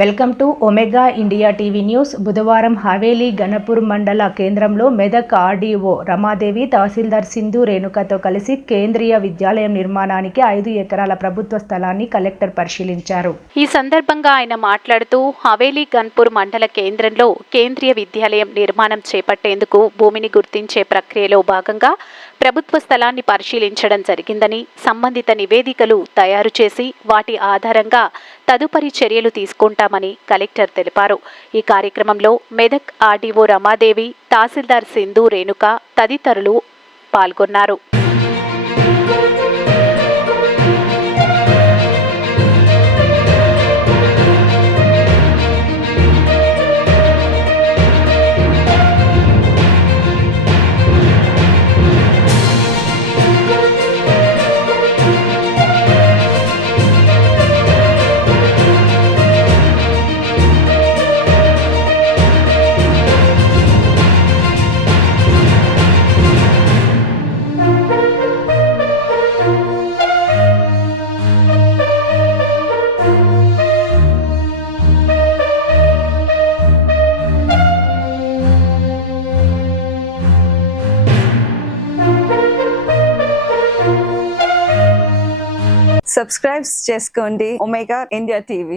Welcome to omega India TV news. బుధవారం హవేలీ గణపూర్ మండల కేంద్రంలో మెదక్ ఆర్డీఓ రమాదేవి తహసీల్దార్ సింధు రేణుకతో కలిసి కేంద్రీయ విద్యాలయం నిర్మాణానికి 5 ఎకరాల ప్రభుత్వ స్థలాన్ని కలెక్టర్ పరిశీలించారు. ఈ సందర్భంగా ఆయన మాట్లాడుతూ హవేలీ గన్పూర్ మండల కేంద్రంలో కేంద్రీయ విద్యాలయం నిర్మాణం చేపట్టేందుకు భూమిని గుర్తించే ప్రక్రియలో భాగంగా ప్రభుత్వ స్థలాన్ని పరిశీలించడం జరిగిందని, సంబంధిత నివేదికలు తయారు చేసి వాటి ఆధారంగా తదుపరి చర్యలు తీసుకుంటామని కలెక్టర్ తెలిపారు. ఈ కార్యక్రమంలో మెదక్ ఆర్డీఓ రమాదేవి, తహసీల్దార్ సింధు రేణుక తదితరులు పాల్గొన్నారు. సబ్స్క్రైబ్ చేసుకోండి ఒమేగా ఇండియా టీవీ.